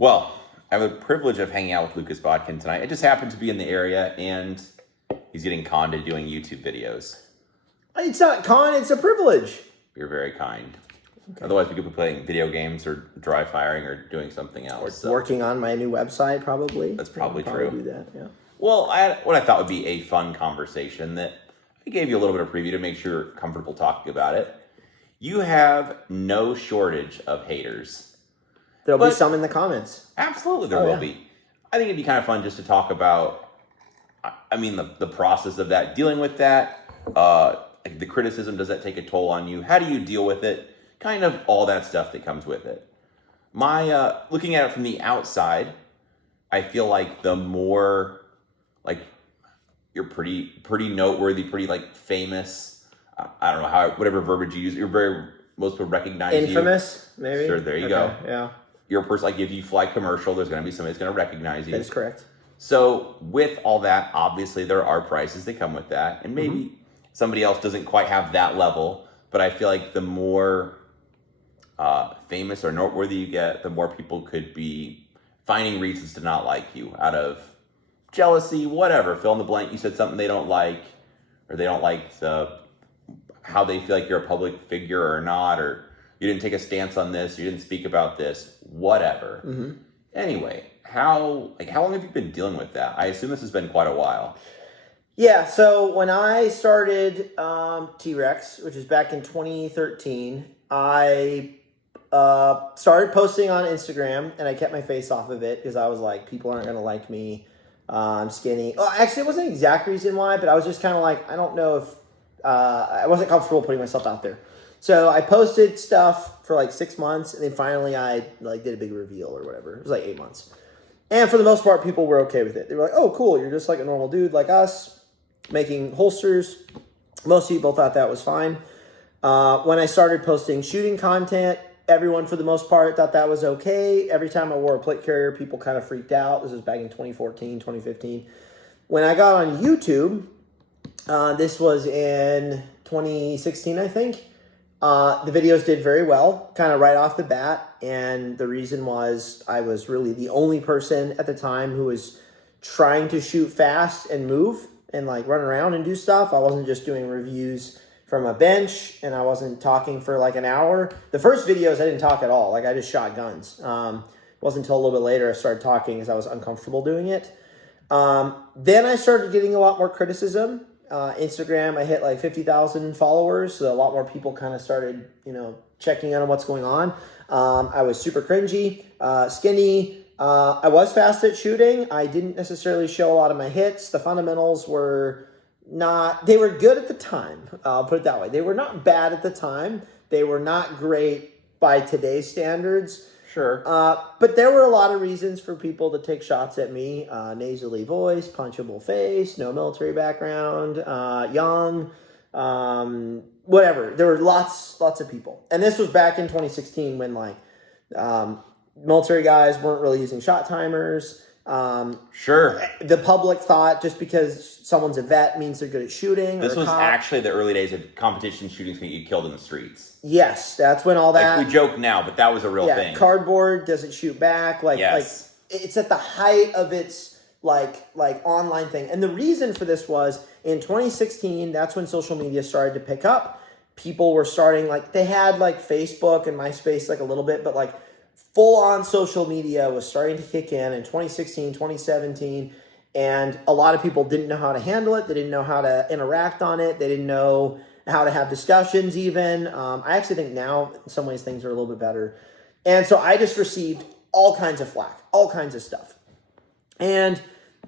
Well, I have the privilege of hanging out with Lucas Botkin tonight. I just happened to be in the area, and he's getting conned into doing YouTube videos. It's not con, it's a privilege. You're very kind. Okay. Otherwise, we could be playing video games or dry firing or doing something else. Or working on my new website, probably. That's probably true. Do that, yeah. Well, what I thought would be a fun conversation that I gave you a little bit of preview to make sure you're comfortable talking about it. You have no shortage of haters. There'll be some in the comments. Absolutely, there will be. I think it'd be kind of fun just to talk about, the process of that, dealing with that, like the criticism, does that take a toll on you? How do you deal with it? Kind of all that stuff that comes with it. Looking at it from the outside, I feel like the more, like, you're pretty noteworthy, pretty, like, famous. I don't know whatever verbiage you use. Most people recognize you. Infamous, maybe? Sure, there you go. Yeah. You're a person, like, if you fly commercial, there's going to be somebody that's going to recognize you. That is correct. So with all that, obviously there are prices that come with that. And maybe somebody else doesn't quite have that level. But I feel like the more famous or noteworthy you get, the more people could be finding reasons to not like you out of jealousy, whatever. Fill in the blank. You said something they don't like, or they don't like how they feel like you're a public figure or not, or you didn't take a stance on this, you didn't speak about this, whatever. Anyway, how long have you been dealing with that? I assume this has been quite a while. Yeah, so when I started T-Rex, which is back in 2013, I started posting on Instagram, and I kept my face off of it because I was like, people aren't going to like me. I'm skinny. Well, actually, it wasn't the exact reason why, but I was just kind of like, I don't know if I wasn't comfortable putting myself out there. So I posted stuff for like 6 months, and then finally I did a big reveal or whatever. It was like 8 months. And for the most part, people were okay with it. They were like, oh, cool, you're just like a normal dude like us, making holsters. Most people thought that was fine. When I started posting shooting content, everyone, for the most part, thought that was okay. Every time I wore a plate carrier, people kind of freaked out. This was back in 2014, 2015. When I got on YouTube, this was in 2016, I think. The videos did very well, kind of right off the bat. And the reason was I was really the only person at the time who was trying to shoot fast and move and like run around and do stuff. I wasn't just doing reviews from a bench, and I wasn't talking for like an hour. The first videos, I didn't talk at all. Like, I just shot guns. It wasn't until a little bit later I started talking because I was uncomfortable doing it. Then I started getting a lot more criticism. Instagram, I hit like 50,000 followers, so a lot more people kind of started, checking in on what's going on. I was super cringy, skinny. I was fast at shooting. I didn't necessarily show a lot of my hits. The fundamentals were they were good at the time. I'll put it that way. They were not bad at the time. They were not great by today's standards. Sure. But there were a lot of reasons for people to take shots at me. Nasally voice, punchable face, no military background, young, whatever. There were lots of people. And this was back in 2016 when military guys weren't really using shot timers. Sure. The public thought just because someone's a vet means they're good at shooting. This was actually the early days of competition shootings going to get killed in the streets. Yes, that's when all that. Like, we joke now, but that was a real thing. Cardboard doesn't shoot back. Yes. It's at the height of its like online thing. And the reason for this was in 2016, that's when social media started to pick up. People were starting they had Facebook and MySpace a little bit, but full-on social media was starting to kick in 2016, 2017, and a lot of people didn't know how to handle it. They didn't know how to interact on it. They didn't know how to have discussions even. I actually think now, in some ways, things are a little bit better. And so I just received all kinds of flack, all kinds of stuff. And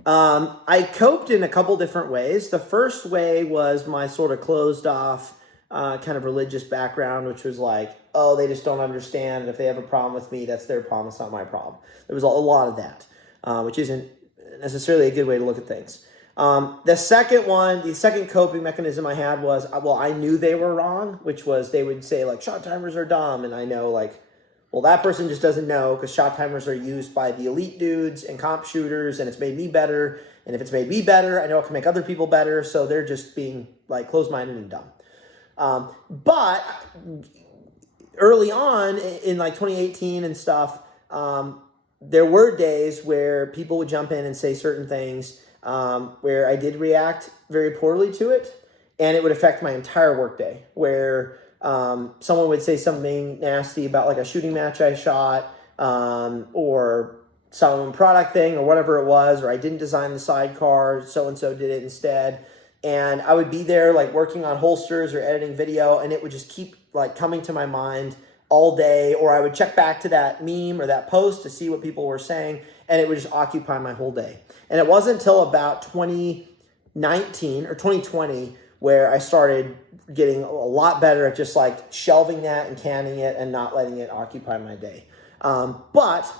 I coped in a couple different ways. The first way was my sort of closed off kind of religious background, which was oh, they just don't understand. And if they have a problem with me, that's their problem. It's not my problem. There was a lot of that, which isn't necessarily a good way to look at things. The second coping mechanism I had was, I knew they were wrong, which was they would say shot timers are dumb. And I know that person just doesn't know because shot timers are used by the elite dudes and comp shooters, and it's made me better. And if it's made me better, I know it can make other people better. So they're just being closed-minded and dumb. But early on in 2018 and stuff, there were days where people would jump in and say certain things where I did react very poorly to it, and it would affect my entire workday. Where someone would say something nasty about like a shooting match I shot, or some product thing or whatever it was, or I didn't design the sidecar, so-and-so did it instead. And I would be there like working on holsters or editing video, and it would just keep like coming to my mind all day, or I would check back to that meme or that post to see what people were saying, and it would just occupy my whole day. And it wasn't until about 2019 or 2020 where I started getting a lot better at just like shelving that and canning it and not letting it occupy my day. But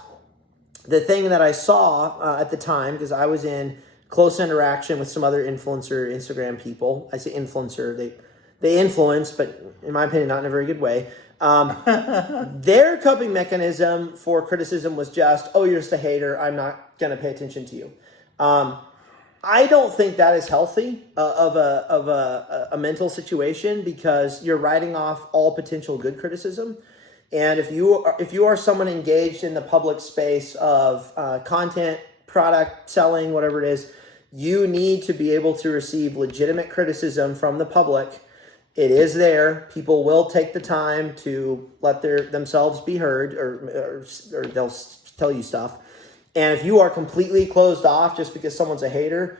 the thing that I saw at the time, because I was in close interaction with some other influencer Instagram people. I say influencer, they influence, but in my opinion, not in a very good way. Their coping mechanism for criticism was just, oh, you're just a hater, I'm not going to pay attention to you. I don't think that is healthy of a mental situation, because you're writing off all potential good criticism. And if you are someone engaged in the public space of content, product, selling, whatever it is, you need to be able to receive legitimate criticism from the public. It is there. People will take the time to let themselves be heard, or they'll tell you stuff. And if you are completely closed off just because someone's a hater,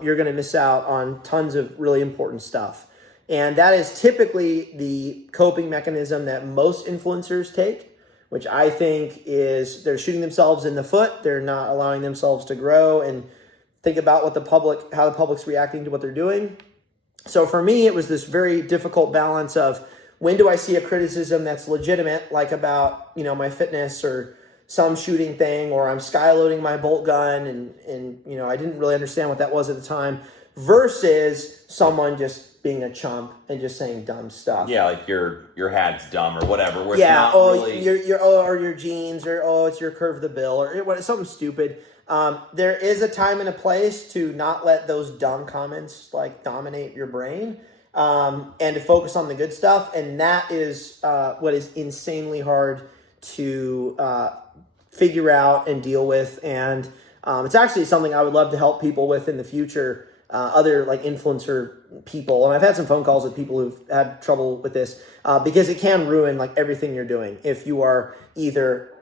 you're going to miss out on tons of really important stuff. And that is typically the coping mechanism that most influencers take, which I think is they're shooting themselves in the foot. They're not allowing themselves to grow and think about how the public's reacting to what they're doing. So for me, it was this very difficult balance of, when do I see a criticism that's legitimate, like about, my fitness or some shooting thing, or I'm skyloading my bolt gun and I didn't really understand what that was at the time, versus someone just being a chump and just saying dumb stuff. Yeah, like your hat's dumb or whatever. Where yeah, it's not really... or your jeans, or it's your curve of the bill, or something stupid. There is a time and a place to not let those dumb comments like dominate your brain, and to focus on the good stuff. And that is what is insanely hard to figure out and deal with. And it's actually something I would love to help people with in the future, other like influencer people. And I've had some phone calls with people who've had trouble with this, because it can ruin like everything you're doing. If you are either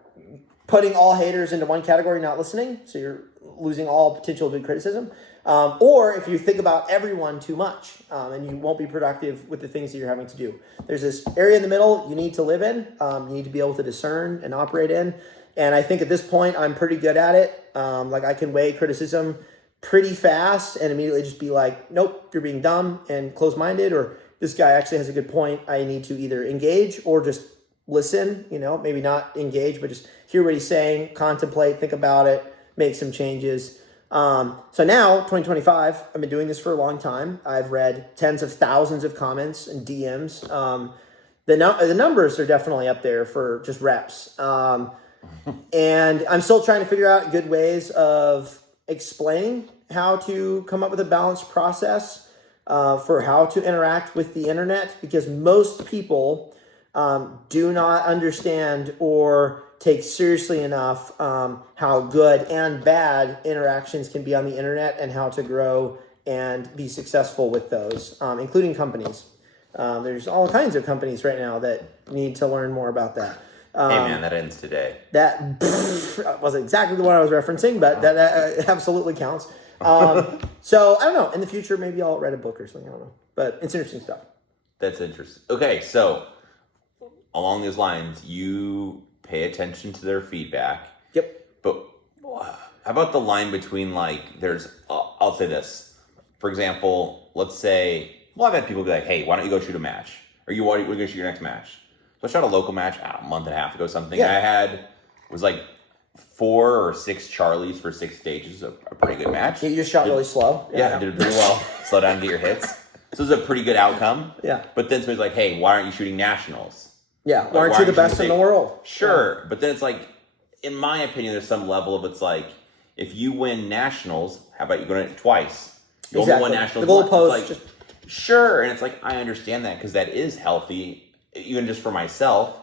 putting all haters into one category, not listening, so you're losing all potential good criticism, or if you think about everyone too much, and you won't be productive with the things that you're having to do. There's this area in the middle you need to live in, you need to be able to discern and operate in, and I think at this point I'm pretty good at it. Like I can weigh criticism pretty fast and immediately just be like, nope, you're being dumb and closed-minded, or this guy actually has a good point. I need to either engage or just listen, maybe not engage, but just hear what he's saying, contemplate, think about it, make some changes. So now, 2025, I've been doing this for a long time. I've read tens of thousands of comments and DMs. The numbers are definitely up there for just reps. And I'm still trying to figure out good ways of explaining how to come up with a balanced process for how to interact with the internet, because most people do not understand or take seriously enough how good and bad interactions can be on the internet, and how to grow and be successful with those, including companies. There's all kinds of companies right now that need to learn more about that. Hey man, that ends today. That wasn't exactly the one I was referencing, but that absolutely counts. So I don't know. In the future, maybe I'll write a book or something. I don't know, but it's interesting stuff. That's interesting. Okay, so along those lines, you pay attention to their feedback. Yep. But how about the line between like, I'll say this. For example, let's say, I've had people be like, hey, why don't you go shoot a match? Or we're going to shoot your next match. So I shot a local match a month and a half ago, something. Yeah. It was like 4 or 6 Charlies for 6 stages, a pretty good match. You just shot really slow. Yeah, I did it pretty well. Slow down and get your hits. So it was a pretty good outcome. Yeah. But then somebody's like, hey, why aren't you shooting nationals? Yeah, why aren't you the best in the world? Sure, yeah. But then it's like, in my opinion, there's some level of it's like, if you win nationals, how about you go to it twice? You only won nationals once. The goalpost. Like, sure, and it's like, I understand that because that is healthy, even just for myself.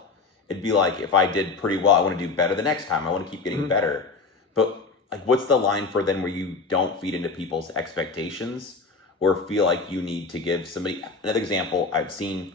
it'd be like, if I did pretty well, I want to do better the next time. I want to keep getting better. But like, what's the line for then where you don't feed into people's expectations or feel like you need to give somebody? Another example I've seen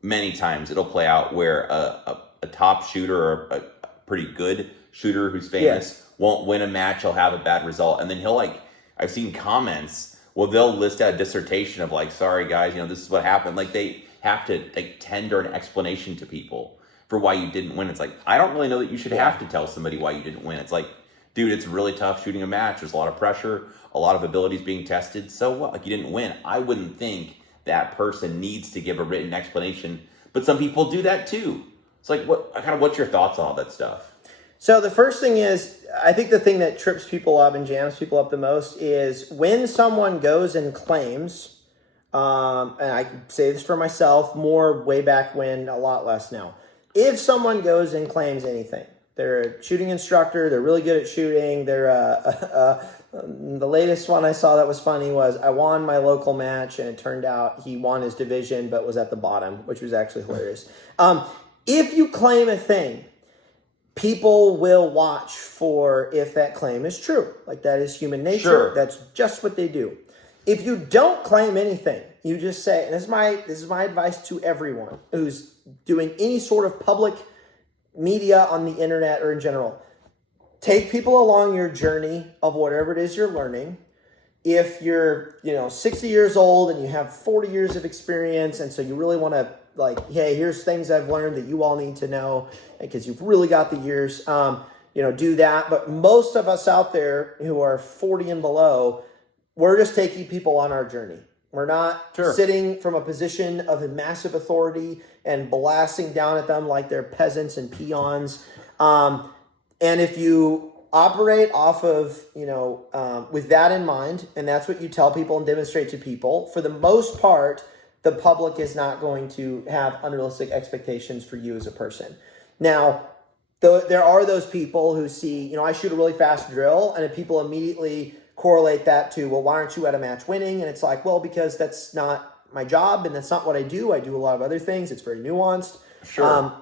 many times, it'll play out where a top shooter or a pretty good shooter who's famous won't win a match. He'll have a bad result. And then he'll like, I've seen comments, well, they'll list out a dissertation of like, sorry guys, this is what happened. Like they have to like tender an explanation to people for why you didn't win. It's like, I don't really know that you should have to tell somebody why you didn't win. It's like, dude, it's really tough shooting a match. There's a lot of pressure, a lot of abilities being tested. So what? Like you didn't win. I wouldn't think that person needs to give a written explanation, but some people do that too. It's like, what's your thoughts on all that stuff? So the first thing is, I think the thing that trips people up and jams people up the most is when someone goes and claims, and I say this for myself, more way back when, a lot less now. If someone goes and claims anything, they're a shooting instructor, they're really good at shooting, the latest one I saw that was funny was, I won my local match, and it turned out he won his division but was at the bottom, which was actually hilarious. If you claim a thing, people will watch for if that claim is true. Like, that is human nature. Sure. That's just what they do. If you don't claim anything, you just say, and this is my advice to everyone who's doing any sort of public media on the internet or in general, take people along your journey of whatever it is you're learning. If you're 60 years old and you have 40 years of experience, and so you really want to, like, hey, here's things I've learned that you all need to know because you've really got the years, do that. But most of us out there who are 40 and below, we're just taking people on our journey. We're not sitting from a position of massive authority and blasting down at them like they're peasants and peons. And if you operate off of, with that in mind, and that's what you tell people and demonstrate to people, for the most part, the public is not going to have unrealistic expectations for you as a person. Now, there are those people who see, I shoot a really fast drill, and if people immediately correlate that to, well, why aren't you at a match winning? And it's like, well, because that's not my job, and that's not what I do. I do a lot of other things. It's very nuanced. Sure.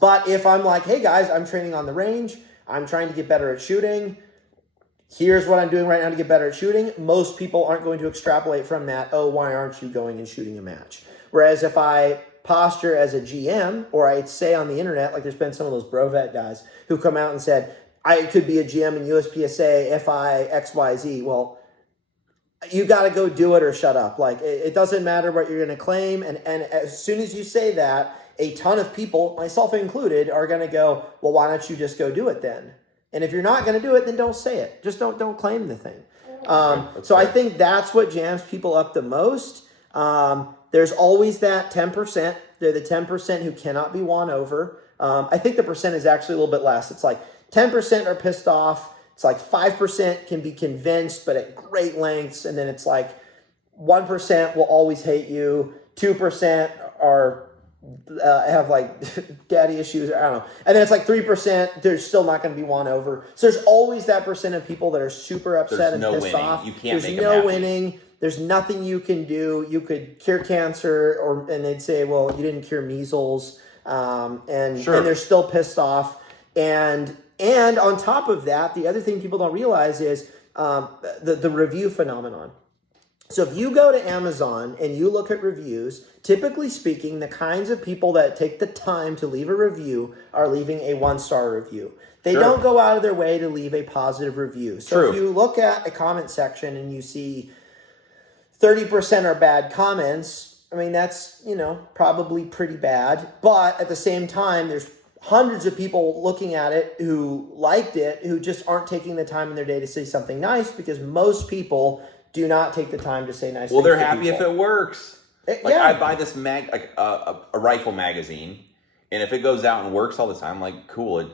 But if I'm like, hey guys, I'm training on the range, I'm trying to get better at shooting, here's what I'm doing right now to get better at shooting, most people aren't going to extrapolate from that, oh, why aren't you going and shooting a match? Whereas if I posture as a GM, or I'd say on the internet, like there's been some of those Brovet guys who come out and said, I could be a GM in USPSA, FI, XYZ. Well, you got to go do it or shut up. Like, it doesn't matter what you're going to claim. And as soon as you say that, a ton of people, myself included, are going to go, well, why don't you just go do it then? And if you're not going to do it, then don't say it. Just don't claim the thing. So I think that's what jams people up the most. There's always that 10%. They're the 10% who cannot be won over. I think the percent is actually a little bit less. It's like 10% are pissed off. It's like 5% can be convinced, but at great lengths. And then it's like 1% will always hate you. 2% are have like daddy issues. I don't know. And then it's like 3%. They're still not going to be won over. So there's always that percent of people that are super upset and pissed off. You can't There's make no them happy. winning. There's nothing you can do. You could cure cancer, and they'd say, well, you didn't cure measles. And they're still pissed off. And on top of that, the other thing people don't realize is the review phenomenon. So if you go to Amazon and you look at reviews, typically speaking, the kinds of people that take the time to leave a review are leaving a 1-star review. They don't go out of their way to leave a positive review. So if you look at a comment section and you see 30% are bad comments, I mean, that's, probably pretty bad. But at the same time, there's hundreds of people looking at it who liked it, who just aren't taking the time in their day to say something nice, because most people do not take the time to say nice things. Well, they're happy if it works. I buy this a rifle magazine, and if it goes out and works all the time, like, cool.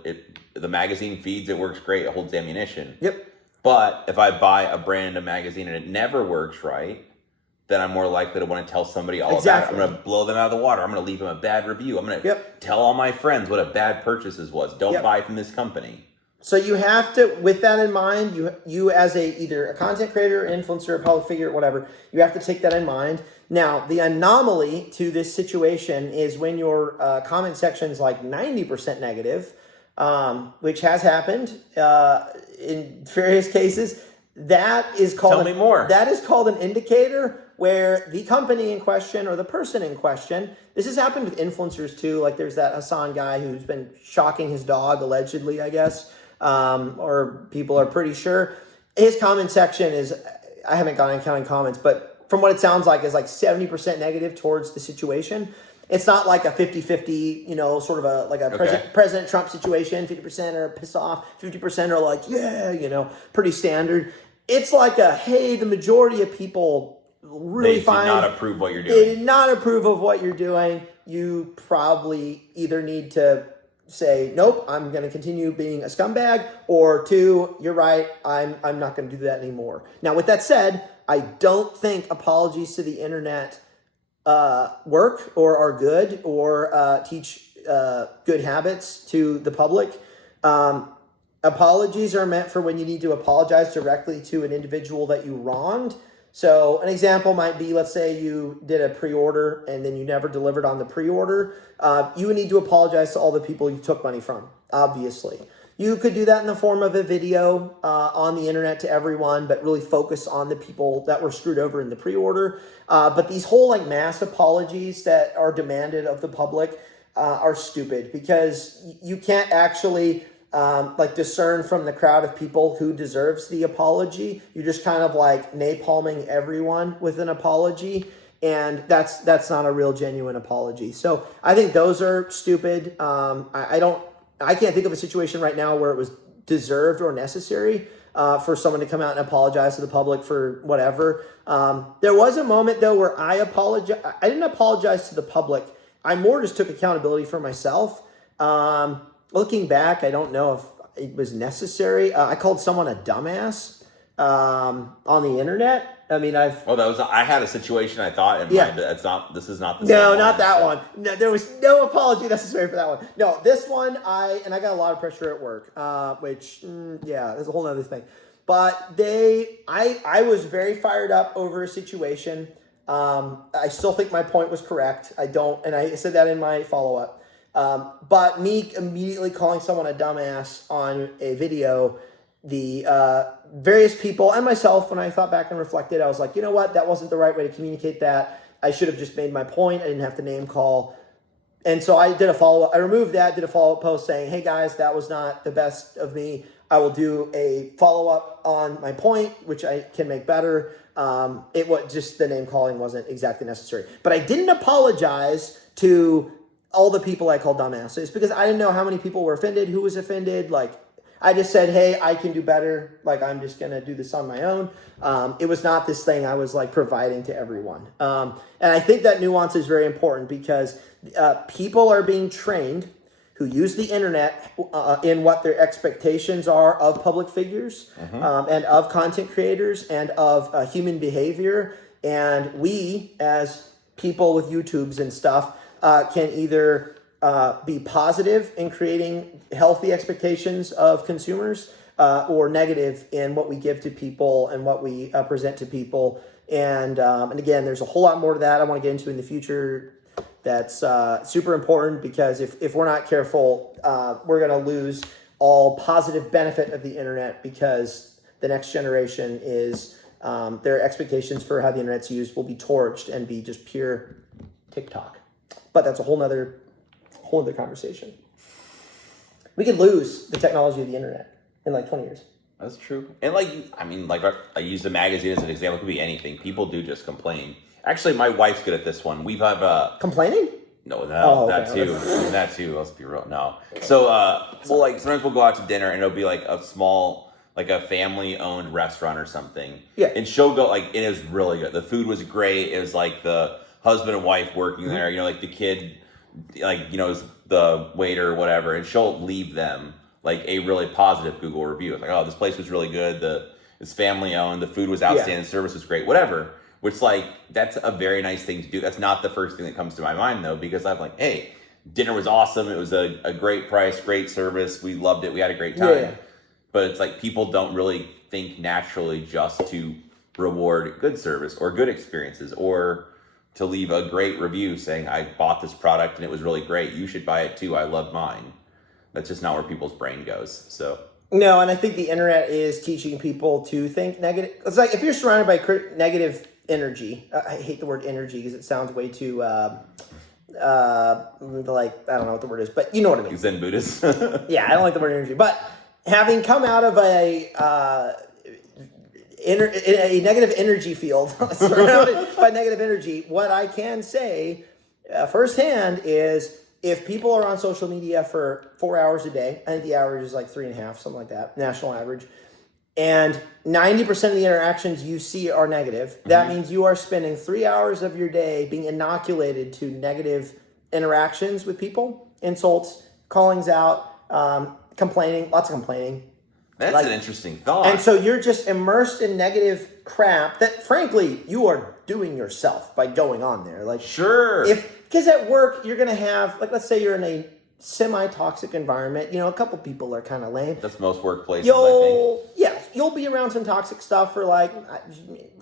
The magazine feeds, it works great, it holds ammunition. Yep. But if I buy a brand of magazine and it never works right, then I'm more likely to want to tell somebody all about it. I'm going to blow them out of the water. I'm going to leave them a bad review. I'm going to tell all my friends what a bad purchase this was. Don't buy from this company. So you have to, with that in mind, you as either a content creator, influencer, a public figure, whatever, you have to take that in mind. Now, the anomaly to this situation is when your comment section is like 90% negative, which has happened in various cases. That is called Tell me more. That is called an indicator where the company in question or the person in question, this has happened with influencers too. Like there's that Hassan guy who's been shocking his dog, allegedly, I guess, or people are pretty sure. His comment section is, I haven't gone and counting comments, but from what it sounds like is like 70% negative towards the situation. It's not like a 50-50, sort of President Trump situation. 50% are pissed off, 50% are like, yeah, pretty standard. It's like hey, the majority of people really They did not approve what you're doing. They did not approve of what you're doing. You probably either need to say, nope, I'm going to continue being a scumbag, or 2, you're right, I'm not going to do that anymore. Now, with that said, I don't think apologies to the internet work or are good or teach good habits to the public. Apologies are meant for when you need to apologize directly to an individual that you wronged. So an example might be, let's say you did a pre-order and then you never delivered on the pre-order. You would need to apologize to all the people you took money from, obviously. You could do that in the form of a video on the internet to everyone, but really focus on the people that were screwed over in the pre-order. But these whole like mass apologies that are demanded of the public are stupid, because you can't actually discern from the crowd of people who deserves the apology. You're just kind of like napalming everyone with an apology. And that's not a real genuine apology. So I think those are stupid. I can't think of a situation right now where it was deserved or necessary for someone to come out and apologize to the public for whatever. There was a moment though where I didn't apologize to the public. I more just took accountability for myself. Looking back, I don't know if it was necessary. I called someone a dumbass on the internet. I mean, I had a situation. I thought, this is not the no, same not one, that so. one. No, there was no apology necessary for that one. No, this one, I got a lot of pressure at work, which, there's a whole other thing. But I was very fired up over a situation. I still think my point was correct. And I said that in my follow-up. But me immediately calling someone a dumbass on a video, the various people and myself, when I thought back and reflected, I was like, you know what? That wasn't the right way to communicate that. I should have just made my point. I didn't have to name call. And so I did a follow-up. I removed that, did a follow-up post saying, hey guys, that was not the best of me. I will do a follow-up on my point, which I can make better. It was just the name calling wasn't exactly necessary. But I didn't apologize to all the people I called dumbasses because I didn't know how many people were offended, who was offended. Like, I just said, hey, I can do better. Like, I'm just going to do this on my own. It was not this thing I was like providing to everyone. And I think that nuance is very important because people are being trained who use the internet in what their expectations are of public figures and of content creators and of human behavior. And we, as people with YouTubes and stuff, can either be positive in creating healthy expectations of consumers or negative in what we give to people and what we present to people. And again, there's a whole lot more to that I want to get into in the future. That's super important because if we're not careful, we're going to lose all positive benefit of the internet because the next generation is their expectations for how the internet's used will be torched and be just pure TikTok. But that's a whole other conversation. We could lose the technology of the internet in like 20 years. That's true. And I use the magazine as an example. It could be anything. People do just complain. Actually, my wife's good at this one. We've had complaining? No, okay. That too. Let's be real. No. So, sometimes we'll go out to dinner and it'll be like a small, like a family-owned restaurant or something. Yeah. And she'll go it is really good. The food was great. It was like the husband and wife working there. Like the kid, is the waiter or whatever, and she'll leave them like a really positive Google review. It's like, oh, this place was really good. It's family-owned. The food was outstanding. The service was great. Whatever. Which, that's a very nice thing to do. That's not the first thing that comes to my mind, though, because I'm like, hey, dinner was awesome. It was a great price, great service. We loved it. We had a great time. Yeah. but it's like people don't really think naturally just to reward good service or good experiences or to leave a great review saying, I bought this product and it was really great. You should buy it too. I love mine. That's just not where people's brain goes. So no, and I think the internet is teaching people to think negative. It's like if you're surrounded by negative energy. I hate the word energy because it sounds way too like I don't know what the word is, but you know what I mean. Zen Buddhist. Yeah, I don't like the word energy, but having come out of a negative energy field, surrounded by negative energy, what I can say firsthand is if people are on social media for 4 hours a day, I think the average is like 3.5, something like that, national average, and 90% of the interactions you see are negative, that means you are spending 3 hours of your day being inoculated to negative interactions with people, insults, callings out, complaining, lots of complaining. That's an interesting thought. And so you're just immersed in negative crap that, frankly, you are doing yourself by going on there. Like, sure. Because at work, you're going to have, like, let's say you're in a semi-toxic environment. You know, a couple people are kind of lame. That's most workplaces, I think. Yeah, you'll be around some toxic stuff for, like,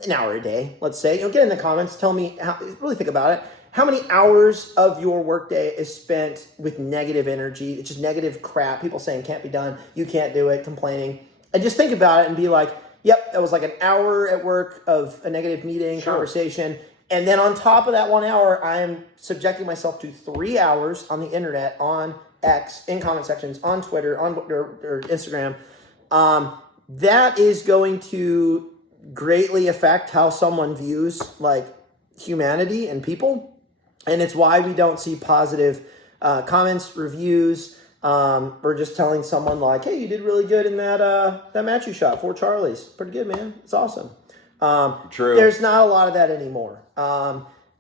an hour a day, let's say. Get in the comments. Tell me, really think about it. How many hours of your workday is spent with negative energy? It's just negative crap. People saying can't be done. You can't do it. Complaining. And just think about it and be like, yep, that was like an hour at work of a negative meeting, conversation. And then on top of that 1 hour, I am subjecting myself to 3 hours on the internet, on X, in comment sections, on Twitter, on or Instagram. That is going to greatly affect how someone views like humanity and people. And it's why we don't see positive comments, reviews, or just telling someone like, hey, you did really good in that match you shot, 4 Charlies. Pretty good, man. It's awesome. True. There's not a lot of that anymore.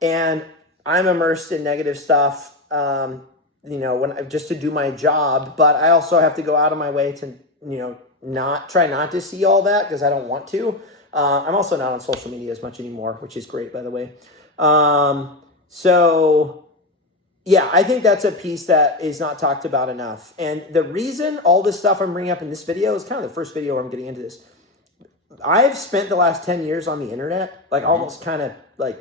And I'm immersed in negative stuff, just to do my job. But I also have to go out of my way to, not to see all that because I don't want to. I'm also not on social media as much anymore, which is great, by the way. So, yeah, I think that's a piece that is not talked about enough. And the reason all this stuff I'm bringing up in this video is kind of the first video where I'm getting into this. I've spent the last 10 years on the internet, like almost kind of like,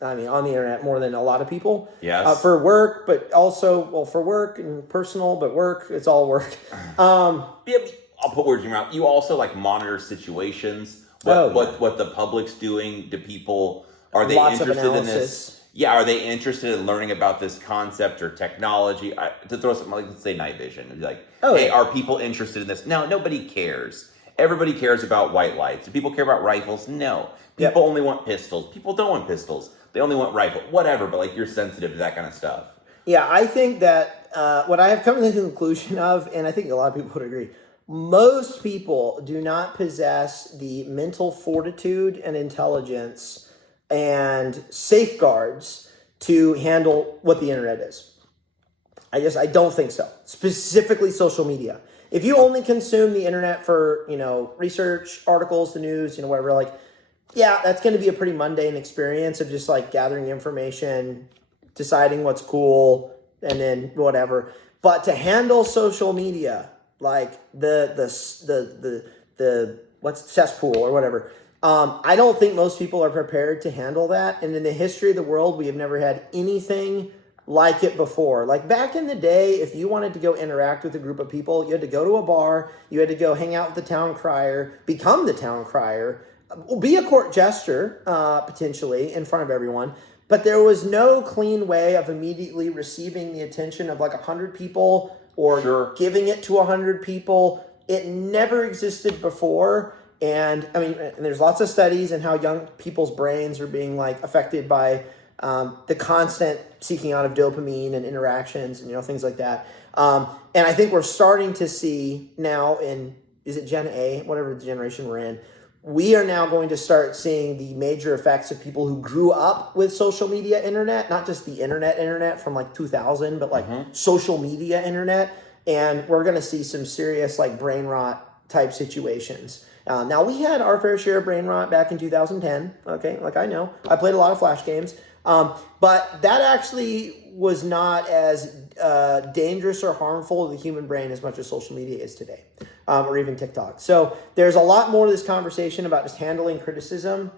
on the internet more than a lot of people. Yes. For work, but also, for work and personal, but work, it's all work. I'll put words in your mouth. You also like monitor situations, what the public's doing to people. Are they interested in this? Yeah, are they interested in learning about this concept or technology? To throw something like, let's say, night vision. It'd be like, are people interested in this? No, nobody cares. Everybody cares about white lights. Do people care about rifles? No. People only want pistols. People don't want pistols. They only want rifle. Whatever, but like you're sensitive to that kind of stuff. Yeah, I think that what I have come to the conclusion of, and I think a lot of people would agree, most people do not possess the mental fortitude and intelligence and safeguards to handle what the internet is. I don't think so. Specifically social media. If you only consume the internet for, research, articles, the news, whatever, that's going to be a pretty mundane experience of just like gathering information, deciding what's cool, and then whatever. But to handle social media, like the what's cesspool or whatever, I don't think most people are prepared to handle that. And in the history of the world, we have never had anything like it before. Like back in the day, if you wanted to go interact with a group of people, you had to go to a bar, you had to go hang out with the town crier, become the town crier, be a court jester, potentially, in front of everyone. But there was no clean way of immediately receiving the attention of like 100 people or giving it to 100 people. It never existed before. And there's lots of studies in how young people's brains are being like affected by the constant seeking out of dopamine and interactions and things like that. And I think we're starting to see now is it Gen A, whatever the generation we're in, we are now going to start seeing the major effects of people who grew up with social media internet, not just the internet from like 2000, but like social media internet. And we're going to see some serious like brain rot type situations. Now, we had our fair share of brain rot back in 2010, okay? Like, I know. I played a lot of Flash games. But that actually was not as dangerous or harmful to the human brain as much as social media is today, or even TikTok. So there's a lot more to this conversation about just handling criticism,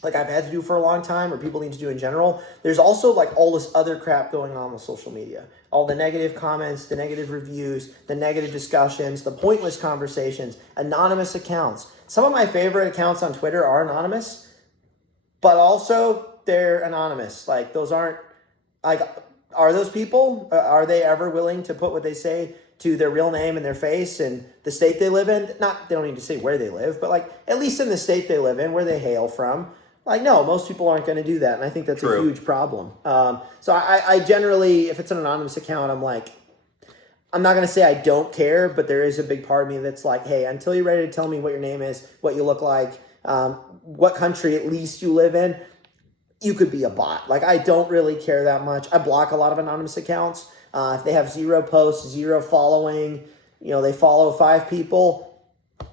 like I've had to do for a long time, or people need to do in general. There's also like all this other crap going on with social media. All the negative comments, the negative reviews, the negative discussions, the pointless conversations, anonymous accounts. Some of my favorite accounts on Twitter are anonymous, but also they're anonymous. Like those aren't, like, are those people, are they ever willing to put what they say to their real name and their face and the state they live in? Not, they don't need to say where they live, but like at least in the state they live in, where they hail from. Like, no, most people aren't going to do that. And I think that's a huge problem. So I generally, if it's an anonymous account, I'm like, I'm not going to say I don't care, but there is a big part of me that's like, hey, until you're ready to tell me what your name is, what you look like, what country at least you live in, you could be a bot. Like, I don't really care that much. I block a lot of anonymous accounts. If they have 0 posts, 0 following, they follow 5 people,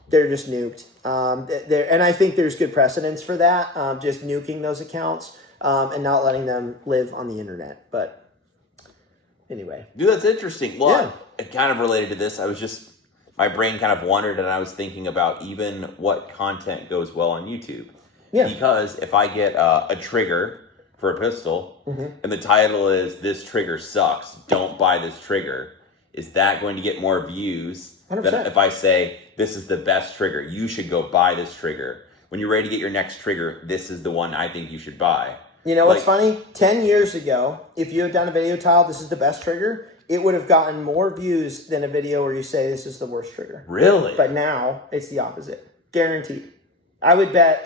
they're just nuked. And I think there's good precedence for that, just nuking those accounts and not letting them live on the internet. But anyway. Dude, that's interesting. Well, it kind of related to this. My brain kind of wandered, and I was thinking about even what content goes well on YouTube. Yeah. Because if I get a trigger for a pistol, and the title is "This Trigger Sucks, Don't Buy This Trigger," is that going to get more views 100%. than if I say, "This is the best trigger, you should go buy this trigger. When you're ready to get your next trigger, this is the one I think you should buy." You know what's funny? 10 years ago, if you had done a video titled "This is the best trigger," it would have gotten more views than a video where you say "This is the worst trigger." Really? But now it's the opposite. Guaranteed. I would bet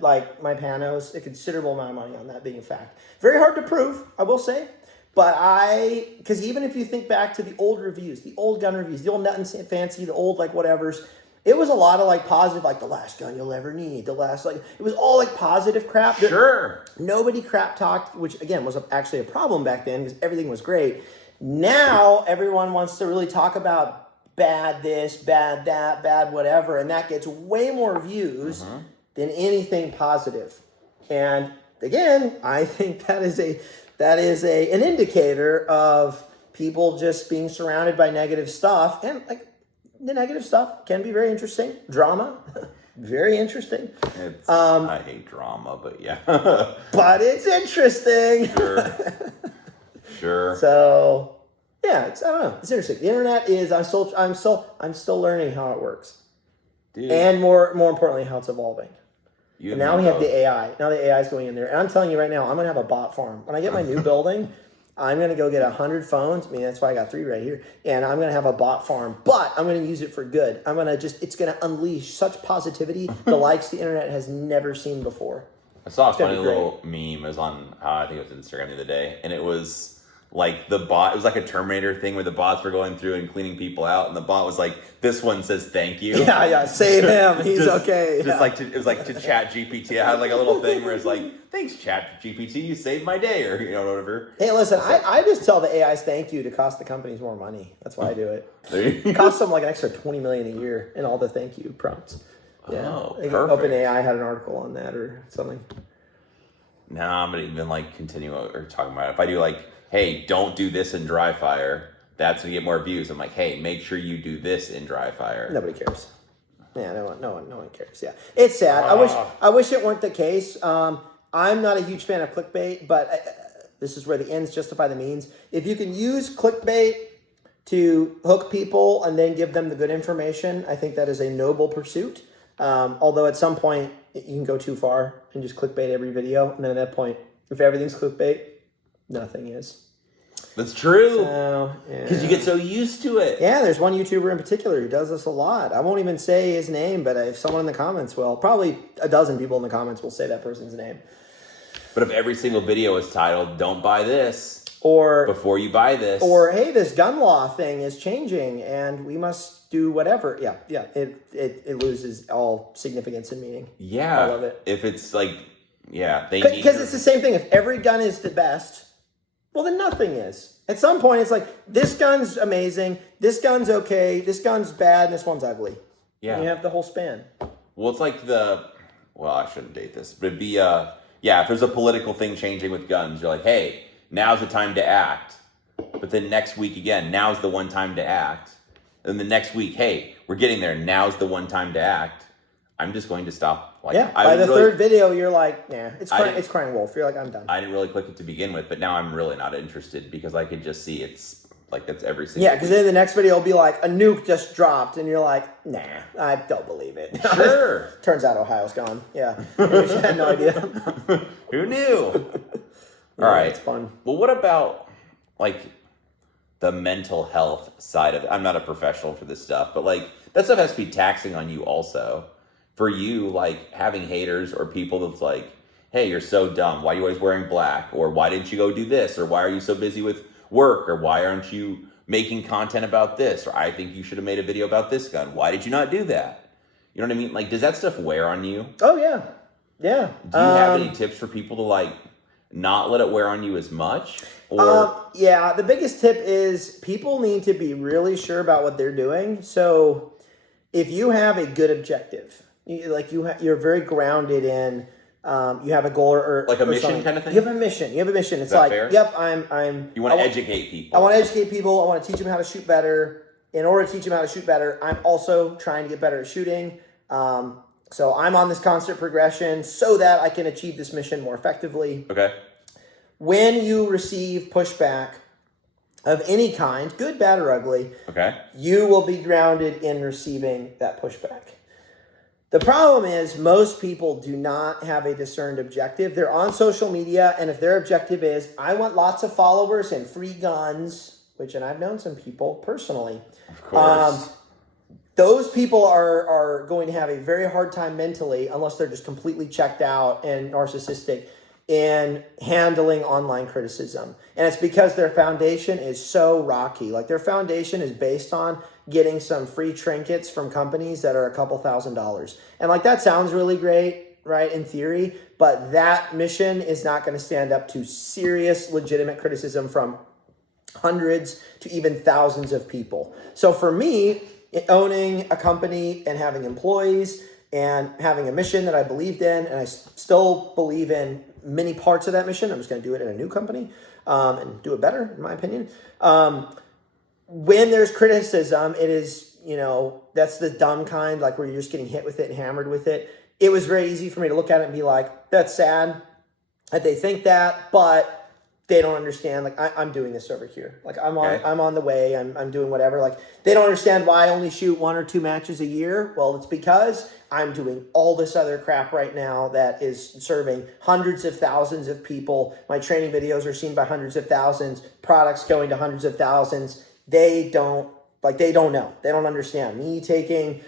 like my Panos, a considerable amount of money on that being a fact. Very hard to prove, I will say. But because even if you think back to the old reviews, the old gun reviews, the old Nut and Fancy, the old like whatevers, it was a lot of like positive, like the last gun you'll ever need, the last, like, it was all like positive crap. Sure. Nobody crap talked, which again was actually a problem back then because everything was great. Now everyone wants to really talk about bad this, bad that, bad whatever, and that gets way more views than anything positive. And again, I think that is an indicator of people just being surrounded by negative stuff, and like the negative stuff can be very interesting. Drama, very interesting. I hate drama, but yeah. But it's interesting. Sure. So yeah, I don't know. It's interesting. The internet is. I'm still learning how it works, dude. And more importantly, how it's evolving. And now we have the AI. Now the AI is going in there. And I'm telling you right now, I'm going to have a bot farm. When I get my new building, I'm going to go get 100 phones. I mean, that's why I got 3 right here. And I'm going to have a bot farm. But I'm going to use it for good. It's going to unleash such positivity, the likes the internet has never seen before. I saw a funny little meme. It was on, I think it was Instagram the other day. And it was like the bot, it was like a Terminator thing where the bots were going through and cleaning people out. And the bot was like, this one says thank you. Yeah, save him. He's okay. It was like to Chat GPT. I had like a little thing where it's like, thanks Chat GPT, you saved my day, or whatever. Hey, listen, I just tell the AIs thank you to cost the companies more money. That's why I do it. It costs them like an extra $20 million a year in all the thank you prompts. Yeah. Oh, perfect. OpenAI had an article on that or something. No, I'm gonna even like continue or talking about it. If I do like, hey, don't do this in dry fire, that's gonna get more views. I'm like, hey, make sure you do this in dry fire. Nobody cares. Yeah, no one cares. Yeah, it's sad. I wish it weren't the case. I'm not a huge fan of clickbait, but this is where the ends justify the means. If you can use clickbait to hook people and then give them the good information, I think that is a noble pursuit. Although at some point you can go too far and just clickbait every video, and then at that point, if everything's clickbait, nothing is. That's true. Because you get so used to it. Yeah, there's one YouTuber in particular who does this a lot. I won't even say his name, but if someone in the comments will, probably a dozen people in the comments will say that person's name. But if every single video is titled, don't buy this, or before you buy this, or hey, this gun law thing is changing and we must do whatever. Yeah, it loses all significance and meaning. Yeah. I love it. If it's like, because it's the same thing. If every gun is the best, well, then nothing is. At some point, it's like, this gun's amazing, this gun's okay, this gun's bad, and this one's ugly. Yeah. And you have the whole span. Well, it's like I shouldn't date this, but it'd be, yeah, if there's a political thing changing with guns, you're like, hey, now's the time to act. But then next week again, now's the one time to act. And the next week, hey, we're getting there. Now's the one time to act. I'm just going to stop. Like, yeah, by the third video, you're like, nah, it's crying wolf. You're like, I'm done. I didn't really click it to begin with, but now I'm really not interested because I could just see it's like that's every single Yeah, because then the next video will be like, a nuke just dropped, and you're like, nah, I don't believe it. Sure. Turns out Ohio's gone. Yeah. I had no idea. Who knew? Yeah, all right. It's fun. Well, what about, like, the mental health side of it? I'm not a professional for this stuff, but, like, that stuff has to be taxing on you also. For you, like, having haters or people that's like, hey, you're so dumb. Why are you always wearing black? Or why didn't you go do this? Or why are you so busy with work? Or why aren't you making content about this? Or I think you should have made a video about this gun. Why did you not do that? You know what I mean? Like, does that stuff wear on you? Oh, yeah. Yeah. Do you have any tips for people to, like, not let it wear on you as much? Or yeah, the biggest tip is people need to be really sure about what they're doing. So if you have a good objective, you're very grounded in, you have a goal or like a mission something. kind of thing? You have a mission. It's like, fair? yep, I'm. You want to educate people. I want to educate people. I want to teach them how to shoot better. In order to teach them how to shoot better, I'm also trying to get better at shooting. So I'm on this constant progression so that I can achieve this mission more effectively. Okay. When you receive pushback of any kind, good, bad, or ugly, okay, you will be grounded in receiving that pushback. The problem is most people do not have a discerned objective. They're on social media, and if their objective is, I want lots of followers and free guns, and I've known some people personally. Of course. Those people are going to have a very hard time mentally, unless they're just completely checked out and narcissistic, in handling online criticism. And it's because their foundation is so rocky. Like, their foundation is based on getting some free trinkets from companies that are a couple $1,000s. And, like, that sounds really great, right, in theory, but that mission is not going to stand up to serious, legitimate criticism from hundreds to even thousands of people. So for me, owning a company and having employees and having a mission that I believed in, and I still believe in many parts of that mission. I'm just going to do it in a new company and do it better, in my opinion. When there's criticism, it is, that's the dumb kind, like where you're just getting hit with it and hammered with it. It was very easy for me to look at it and be like, that's sad that they think that, but they don't understand. Like, I'm doing this over here. Like, I'm on the way. I'm doing whatever. Like, they don't understand why I only shoot 1 or 2 matches a year. Well, it's because I'm doing all this other crap right now that is serving hundreds of thousands of people. My training videos are seen by hundreds of thousands. Products going to hundreds of thousands. They don't know. They don't understand. Me taking,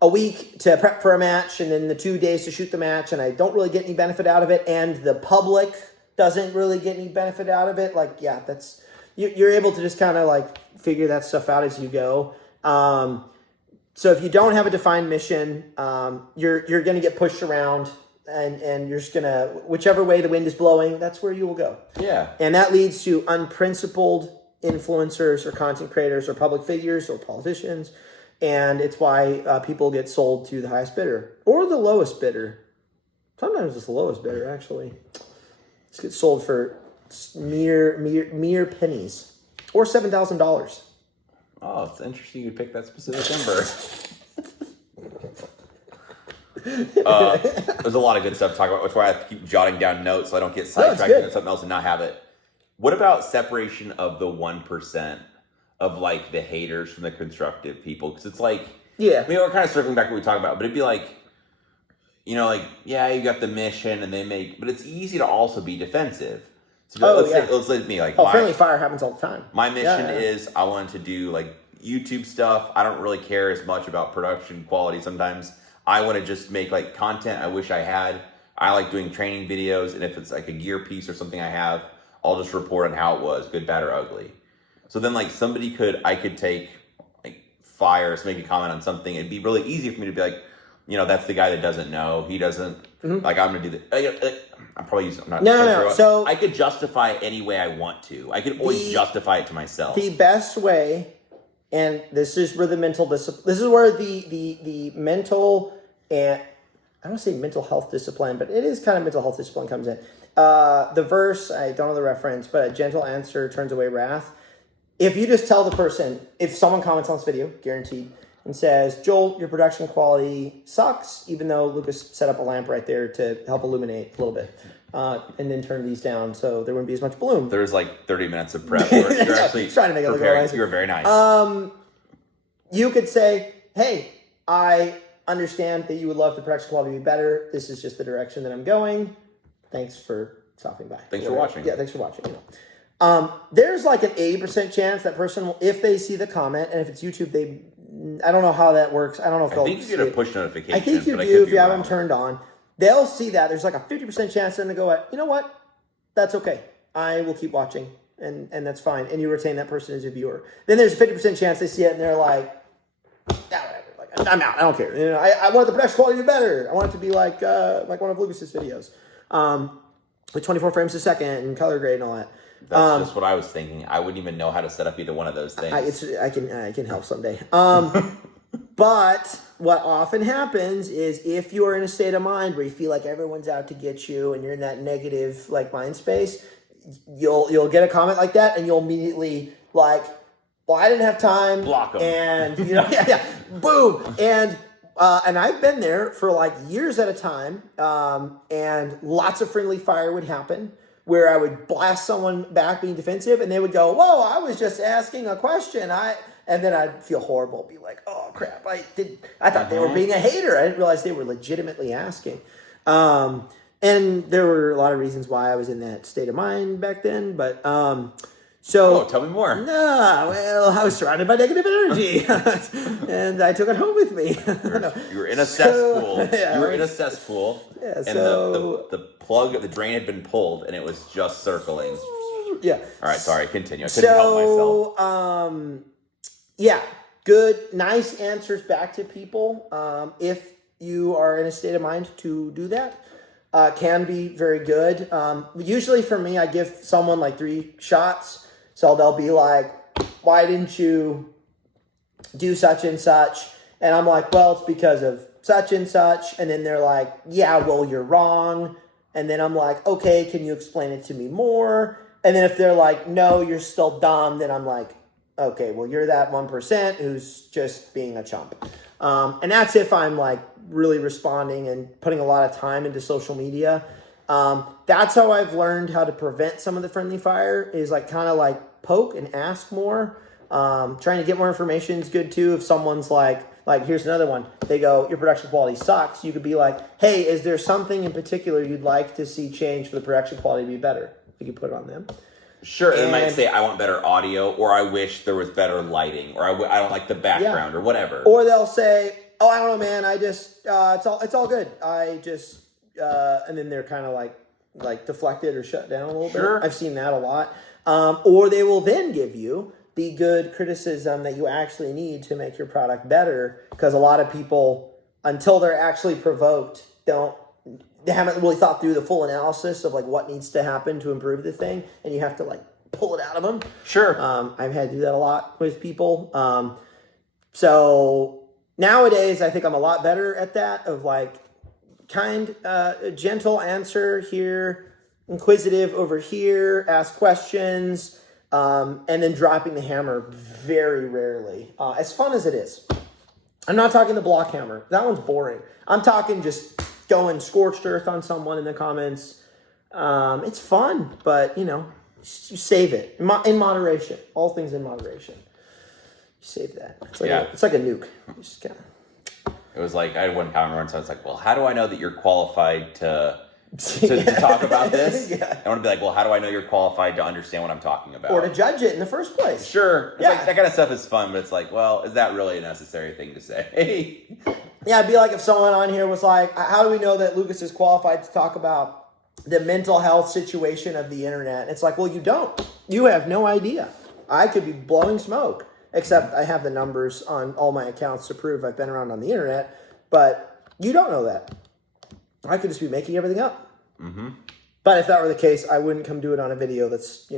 a week to prep for a match and then the 2 days to shoot the match, and I don't really get any benefit out of it, and the public doesn't really get any benefit out of it. Like, yeah, that's, you're able to just kind of like figure that stuff out as you go. So if you don't have a defined mission, you're going to get pushed around, and you're just going to, whichever way the wind is blowing, that's where you will go. Yeah. And that leads to unprincipled influencers or content creators or public figures or politicians. And it's why people get sold to the highest bidder or the lowest bidder. Sometimes it's the lowest bidder, actually. Just get sold for mere pennies or $7,000. Oh, it's interesting you pick that specific number. There's a lot of good stuff to talk about, which is why I have to keep jotting down notes so I don't get sidetracked into something else and not have it. What about separation of the 1% of, like, the haters from the constructive people? Because it's like, yeah, we're kind of circling back to what we talked about, but it'd be like, yeah, you got the mission and but it's easy to also be defensive. So let's let me, like, friendly fire happens all the time. My mission is I wanted to do, like, YouTube stuff. I don't really care as much about production quality sometimes. I want to just make, like, content I wish I had. I like doing training videos, and if it's like a gear piece or something I have, I'll just report on how it was, good, bad, or ugly. So then, like, I could take, like, fires, make a comment on something. It'd be really easy for me to be like, that's the guy that doesn't know. He doesn't, like, I'm going to do that. I'm probably using, I'm not. No. So I could justify it any way I want to. I could always justify it to myself. The best way, and this is where the mental discipline, this is where the mental and I don't say mental health discipline, but it is kind of mental health discipline comes in. The verse, I don't know the reference, but a gentle answer turns away wrath. If you just tell the person, if someone comments on this video, guaranteed, and says, Joel, your production quality sucks, even though Lucas set up a lamp right there to help illuminate a little bit, and then turn these down so there wouldn't be as much bloom. There's like 30 minutes of prep work. You're actually trying to make it look nice. You were very nice. You could say, hey, I understand that you would love the production quality to be better. This is just the direction that I'm going. Thanks for stopping by. Thanks for watching. Yeah, thanks for watching. There's like an 80% chance that person will, if they see the comment, and if it's YouTube, I don't know how that works. I don't know if they'll think you get a push notification. I think you do if you have them turned on. They'll see that. There's like a 50% chance then to go, you know what? That's okay. I will keep watching, and that's fine. And you retain that person as a viewer. Then there's a 50% chance they see it and they're like, whatever. Like, I'm out. I don't care. You know, I want the production quality to be better. I want it to be like one of Lucas's videos, with 24 frames a second and color grade and all that. That's just what I was thinking. I wouldn't even know how to set up either one of those things. I can help someday. But what often happens is if you are in a state of mind where you feel like everyone's out to get you and you're in that negative like mind space, you'll get a comment like that and you'll immediately like, well, I didn't have time. Block them. And you know, boom. And I've been there for like years at a time. And lots of friendly fire would happen, where I would blast someone back being defensive, and they would go, whoa, I was just asking a question. And then I'd feel horrible, be like, oh crap, I thought they were being a hater. I didn't realize they were legitimately asking. And there were a lot of reasons why I was in that state of mind back then, but tell me more. Well, I was surrounded by negative energy, and I took it home with me. You were in a cesspool. Yeah, you were in a cesspool, and the drain had been pulled, and it was just circling. Yeah. All right, sorry, continue. I couldn't help myself. Yeah, good, nice answers back to people. If you are in a state of mind to do that, can be very good. Usually for me, I give someone like 3 shots. So they'll be like, why didn't you do such and such? And I'm like, well, it's because of such and such. And then they're like, yeah, well, you're wrong. And then I'm like, okay, can you explain it to me more? And then if they're like, no, you're still dumb, then I'm like, okay, well, you're that 1% who's just being a chump. And that's if I'm like really responding and putting a lot of time into social media. That's how I've learned how to prevent some of the friendly fire, is like kind of like poke and ask more. Trying to get more information is good too. If someone's like here's another one, they go, your production quality sucks, you could be like, hey, is there something in particular you'd like to see change for the production quality to be better? You can put it on them. Sure, and they might say, I want better audio, or I wish there was better lighting, or I don't like the background, or whatever. Or they'll say, oh, I don't know, man, I just, it's all good. I just, and then they're kind of like deflected or shut down a little bit. I've seen that a lot. Or they will then give you the good criticism that you actually need to make your product better, because a lot of people, until they're actually provoked, they haven't really thought through the full analysis of like what needs to happen to improve the thing, and you have to like pull it out of them. Sure. I've had to do that a lot with people. So nowadays I think I'm a lot better at that, of like gentle answer here, inquisitive over here, ask questions, and then dropping the hammer very rarely. As fun as it is. I'm not talking the block hammer. That one's boring. I'm talking just going scorched earth on someone in the comments. It's fun, but you save it in moderation. All things in moderation. You save that. It's like a nuke. You just kind of. It was like I had one comment where I was like, "Well, how do I know that you're qualified to talk about this?" Yeah. I want to be like, "Well, how do I know you're qualified to understand what I'm talking about, or to judge it in the first place?" Sure. It's like, that kind of stuff is fun, but it's like, well, is that really a necessary thing to say? Yeah, it'd be like if someone on here was like, how do we know that Lucas is qualified to talk about the mental health situation of the internet? It's like, well, you don't. You have no idea. I could be blowing smoke, except I have the numbers on all my accounts to prove I've been around on the internet, but you don't know that. I could just be making everything up. Mm-hmm. But if that were the case, I wouldn't come do it on a video that's,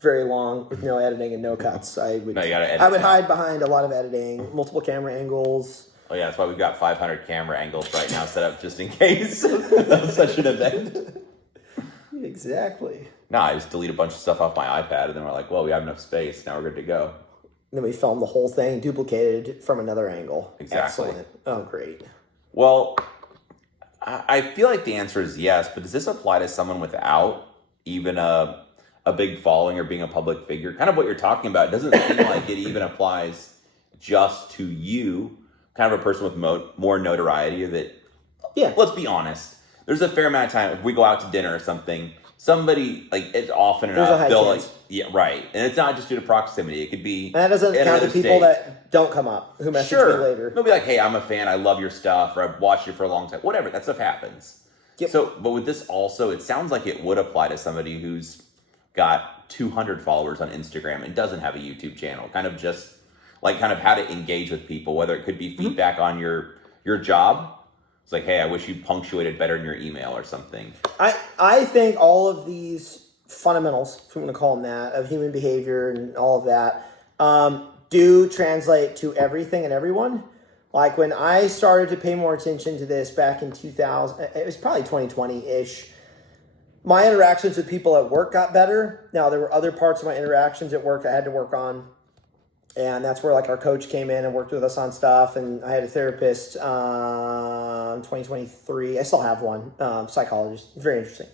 very long with no editing and no cuts. I would hide behind a lot of editing, multiple camera angles. Oh yeah, that's why we've got 500 camera angles right now set up just in case of such an event. Exactly. No, I just delete a bunch of stuff off my iPad, and then we're like, well, we have enough space. Now we're good to go. And then we filmed the whole thing, duplicated from another angle. Exactly. Excellent. Oh, great. Well, I feel like the answer is yes, but does this apply to someone without even a big following or being a public figure? Kind of what you're talking about. It doesn't seem like it even applies just to you, kind of a person with more notoriety that, Yeah. let's be honest, there's a fair amount of time, if we go out to dinner or something, somebody, like, it's often There's a enough, high they'll chance. like, yeah, right. And it's not just due to proximity. It could be. And that doesn't at count the another people stage. that don't come up, who message me later. They'll be like, hey, I'm a fan. I love your stuff. Or I've watched you for a long time. Whatever. That stuff happens. Yep. So, but with this also, it sounds like it would apply to somebody who's got 200 followers on Instagram and doesn't have a YouTube channel. Kind of just like kind of how to engage with people, whether it could be feedback on your job. It's like, hey, I wish you punctuated better in your email or something. I think all of these fundamentals, if you want to call them that, of human behavior and all of that, do translate to everything and everyone. Like when I started to pay more attention to this back in 2000, it was probably 2020-ish, my interactions with people at work got better. Now, there were other parts of my interactions at work I had to work on. And that's where like our coach came in and worked with us on stuff. And I had a therapist in 2023. I still have one, psychologist. Very interesting.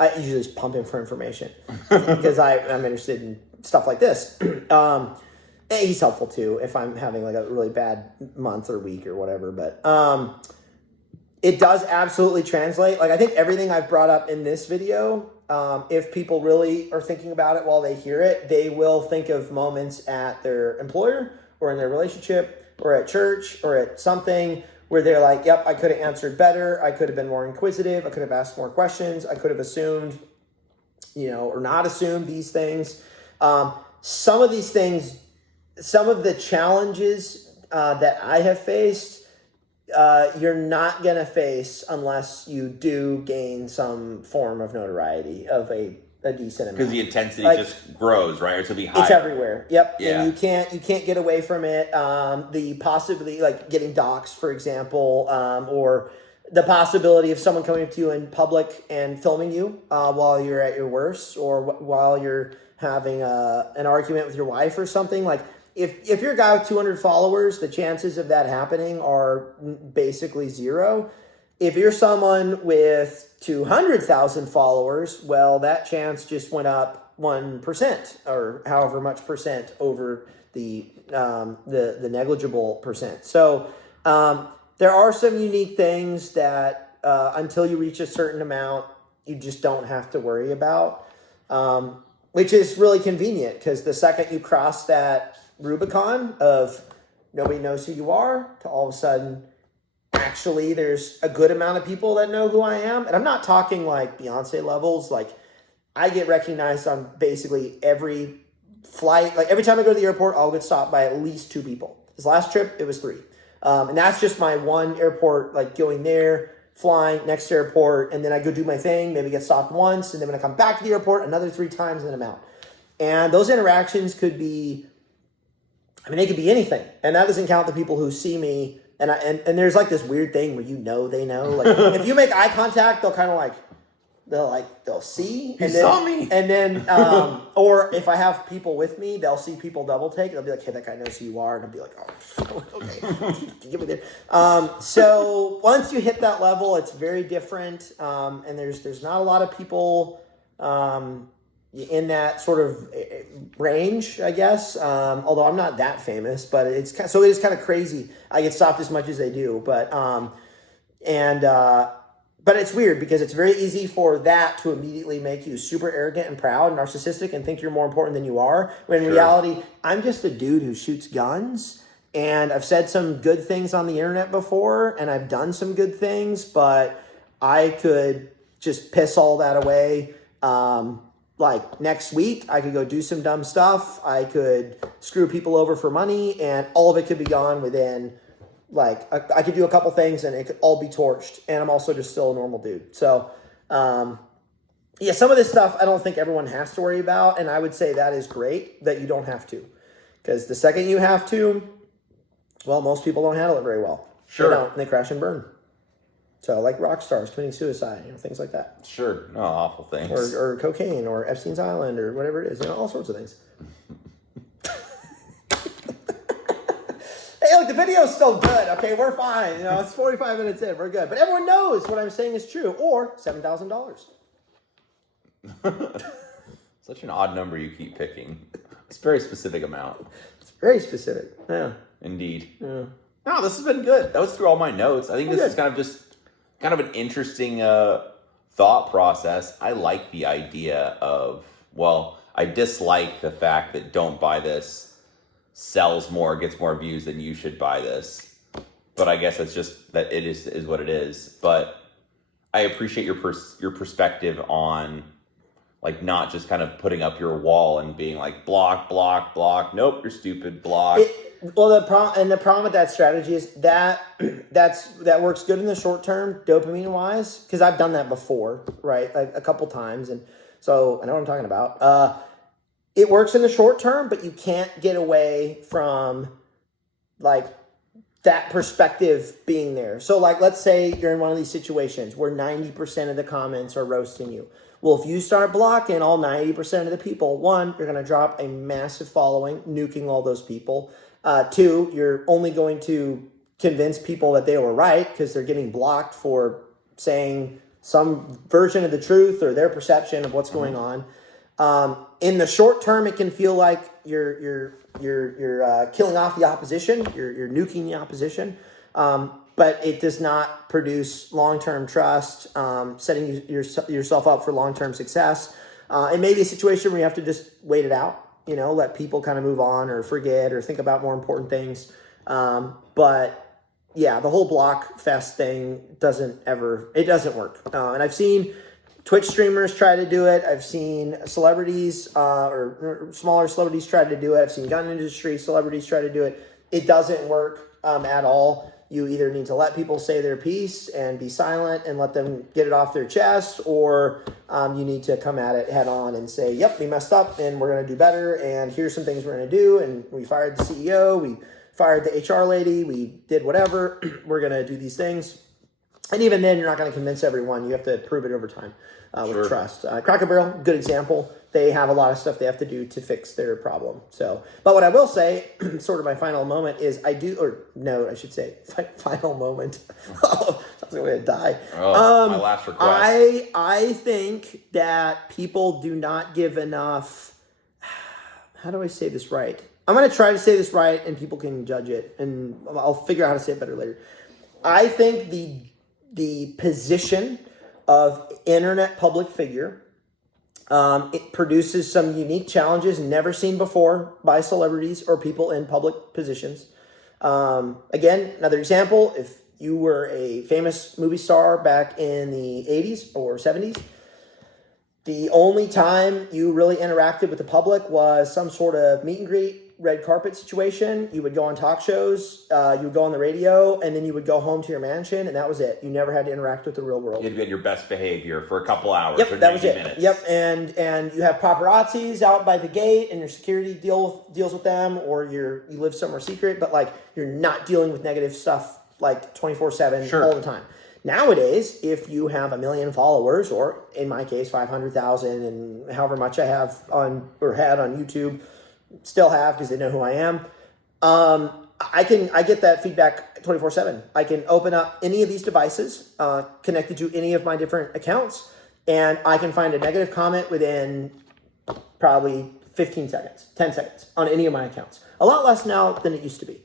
I usually just pump him for information because I'm interested in stuff like this. And he's helpful too if I'm having like a really bad month or week or whatever. But it does absolutely translate. Like I think everything I've brought up in this video, if people really are thinking about it while they hear it, they will think of moments at their employer or in their relationship or at church or at something where they're like, yep, I could have answered better. I could have been more inquisitive. I could have asked more questions. I could have assumed, or not assumed these things. Some of these things, some of the challenges that I have faced, you're not going to face unless you do gain some form of notoriety of a decent amount. Because the intensity just grows, right? Or to be higher. It's everywhere. Yep. Yeah. And you can't get away from it. The possibility, like getting doxxed, for example, or the possibility of someone coming up to you in public and filming you while you're at your worst, or while you're having an argument with your wife or something. Like if you're a guy with 200 followers, the chances of that happening are basically zero. If you're someone with 200,000 followers, well, that chance just went up 1% or however much percent over the negligible percent. So there are some unique things that until you reach a certain amount, you just don't have to worry about, which is really convenient because the second you cross that Rubicon of nobody knows who you are to all of a sudden, actually, there's a good amount of people that know who I am. And I'm not talking like Beyonce levels. Like I get recognized on basically every flight. Like every time I go to the airport, I'll get stopped by at least 2 people. This last trip, it was 3. And that's just my one airport, like going there, flying, next airport, and then I go do my thing, maybe get stopped once. And then when I come back to the airport, another 3 times, and then I'm out. And those interactions could be, they could be anything. And that doesn't count the people who see me. And there's like this weird thing where they know. Like if you make eye contact, they'll kind of they'll see. You saw me. And then, or if I have people with me, they'll see people double take. They'll be like, hey, that guy knows who you are. And I'll be like, oh, okay, give me there. So once you hit that level, it's very different. And there's not a lot of people in that sort of range, I guess. Although I'm not that famous, but it is kind of crazy. I get stopped as much as they do, but it's weird because it's very easy for that to immediately make you super arrogant and proud and narcissistic and think you're more important than you are. When in reality, I'm just a dude who shoots guns, and I've said some good things on the internet before, and I've done some good things, but I could just piss all that away. Like next week, I could go do some dumb stuff. I could screw people over for money, and all of it could be gone within, I could do a couple things and it could all be torched. And I'm also just still a normal dude. So, some of this stuff I don't think everyone has to worry about. And I would say that is great that you don't have to. Because the second you have to, well, most people don't handle it very well. Sure. They don't, and they crash and burn. So like rock stars committing suicide, things like that. Sure. No, awful things. Or cocaine, or Epstein's Island, or whatever it is. All sorts of things. Hey, look, the video's still good. Okay, we're fine. It's 45 minutes in. We're good. But everyone knows what I'm saying is true. Or $7,000. Such an odd number you keep picking. It's a very specific amount. It's very specific. Yeah. Indeed. Yeah. No, this has been good. That was through all my notes. I think this is kind of an interesting thought process. I like the idea of, I dislike the fact that don't buy this sells more, gets more views than you should buy this. But I guess it's just that it is what it is. But I appreciate your perspective on like not just kind of putting up your wall and being like block, block, block. Nope, you're stupid. Block. The problem with that strategy is that works good in the short term, dopamine wise, because I've done that before, right? Like a couple times, and so I know what I'm talking about. It works in the short term, but you can't get away from like that perspective being there. So like, let's say you're in one of these situations where 90% of the comments are roasting you. Well, if you start blocking all 90% of the people, one, you're going to drop a massive following, nuking all those people. Two, you're only going to convince people that they were right because they're getting blocked for saying some version of the truth or their perception of what's going on. In the short term, it can feel like you're killing off the opposition. You're nuking the opposition. But it does not produce long-term trust, setting yourself up for long-term success. It may be a situation where you have to just wait it out, let people kind of move on or forget or think about more important things. But yeah, the whole block fest thing doesn't work. And I've seen Twitch streamers try to do it. I've seen celebrities or smaller celebrities try to do it. I've seen gun industry celebrities try to do it. It doesn't work at all. You either need to let people say their piece and be silent and let them get it off their chest, or you need to come at it head on and say, yep, we messed up and we're going to do better. And here's some things we're going to do. And we fired the CEO. We fired the HR lady. We did whatever. We're going to do these things. And even then, you're not going to convince everyone. You have to prove it over time with trust. Cracker Barrel, good example. They have a lot of stuff they have to do to fix their problem. So, but what I will say, sort of my final moment is final moment. Oh, sounds like I'm going to die. My last request. I think that people do not give enough. How do I say this right? I'm going to try to say this right, and people can judge it, and I'll figure out how to say it better later. I think the position of internet public figure, it produces some unique challenges never seen before by celebrities or people in public positions. Again, another example, if you were a famous movie star back in the 80s or 70s, the only time you really interacted with the public was some sort of meet and greet, red carpet situation. You would go on talk shows, you would go on the radio, and then you would go home to your mansion, and that was it. You never had to interact with the real world. You had to be on your best behavior for a couple hours. Yep, or that was it. minutes. Yep, and you have paparazzis out by the gate, and your security deals with them, or you live somewhere secret, but like you're not dealing with negative stuff like 24/7 all the time. Nowadays, if you have 1 million followers, or in my case 500,000, and however much I have had on YouTube, still have because they know who I am. I get that feedback 24/7. I can open up any of these devices connected to any of my different accounts, and I can find a negative comment within probably 15 seconds, 10 seconds on any of my accounts. A lot less now than it used to be.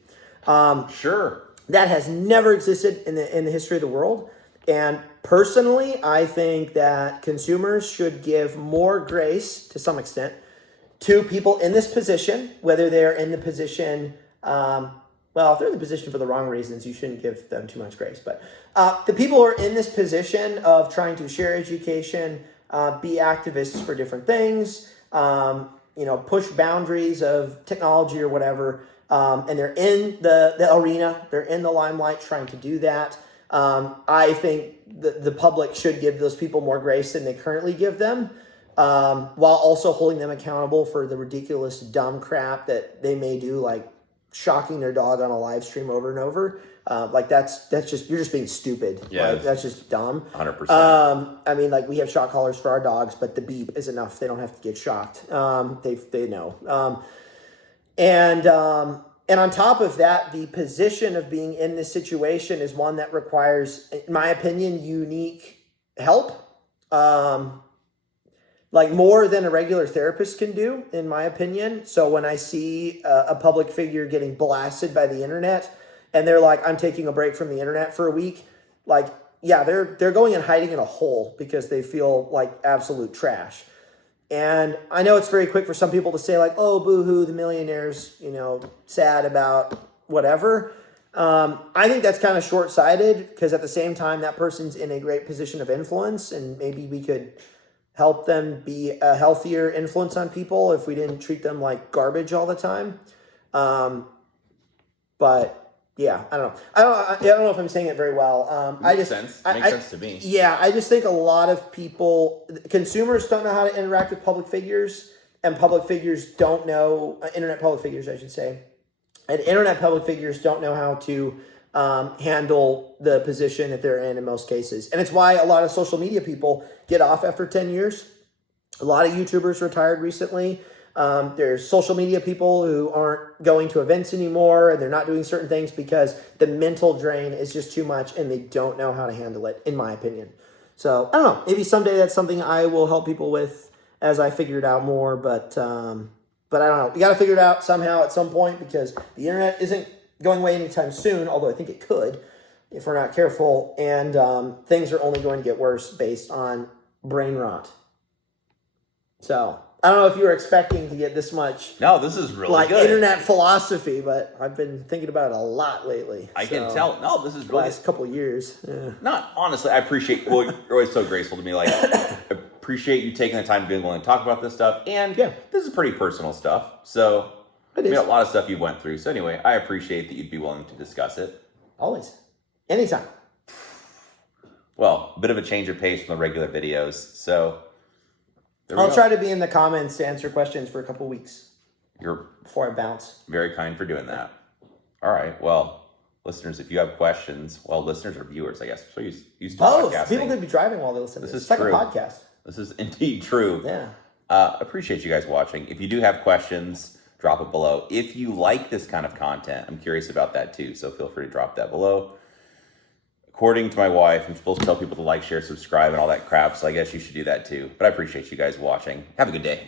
That has never existed in the history of the world. And personally, I think that consumers should give more grace to some extent to people in this position, whether they're in the position, if they're in the position for the wrong reasons, you shouldn't give them too much grace. But the people who are in this position of trying to share education, be activists for different things, push boundaries of technology or whatever, and they're in the arena, they're in the limelight trying to do that. I think the public should give those people more grace than they currently give them. While also holding them accountable for the ridiculous, dumb crap that they may do, like shocking their dog on a live stream over and over. Like that's just, you're just being stupid. Yeah, like, that's just dumb. 100%. I mean, like we have shock collars for our dogs, but the beep is enough. They don't have to get shocked. They know. And on top of that, the position of being in this situation is one that requires, in my opinion, unique help. Like more than a regular therapist can do, in my opinion. So when I see a public figure getting blasted by the internet and they're like, I'm taking a break from the internet for a week, like, yeah, they're going and hiding in a hole because they feel like absolute trash. And I know it's very quick for some people to say like, oh, boo-hoo, the millionaire's, sad about whatever. I think that's kind of short-sighted because at the same time, that person's in a great position of influence and maybe we could help them be a healthier influence on people if we didn't treat them like garbage all the time. But yeah, I don't know. I don't know if I'm saying it very well. Makes sense to me. Yeah, I just think a lot of people, consumers don't know how to interact with public figures, and public figures don't know, internet public figures, I should say, and internet public figures don't know how to handle the position that they're in most cases. And it's why a lot of social media people get off after 10 years. A lot of YouTubers retired recently. There's social media people who aren't going to events anymore and they're not doing certain things because the mental drain is just too much and they don't know how to handle it, in my opinion. So I don't know, maybe someday that's something I will help people with as I figure it out more, but I don't know. You got to figure it out somehow at some point because the internet isn't going away anytime soon, although I think it could if we're not careful, and things are only going to get worse based on brain rot. So I don't know if you were expecting to get this much. No, this is really good. Internet philosophy, but I've been thinking about it a lot lately. I can tell. No, this is really last couple of years. Yeah. Not honestly. I appreciate. Well, you're always so graceful to me. Like, appreciate you taking the time to be willing to talk about this stuff. And yeah, this is pretty personal stuff. So it is a lot of stuff you went through. So anyway, I appreciate that you'd be willing to discuss it. Always, anytime. Well, a bit of a change of pace from the regular videos. So. I'll try to be in the comments to answer questions for a couple weeks. Before I bounce. Very kind for doing that. All right. Well, listeners, if you have questions, listeners or viewers, I guess. So used to podcasting. People could be driving while they listen to this. It's like a podcast. This is indeed true. Yeah. Appreciate you guys watching. If you do have questions, drop it below. If you like this kind of content, I'm curious about that too. So feel free to drop that below. According to my wife, I'm supposed to tell people to like, share, subscribe, and all that crap, so I guess you should do that too. But I appreciate you guys watching. Have a good day.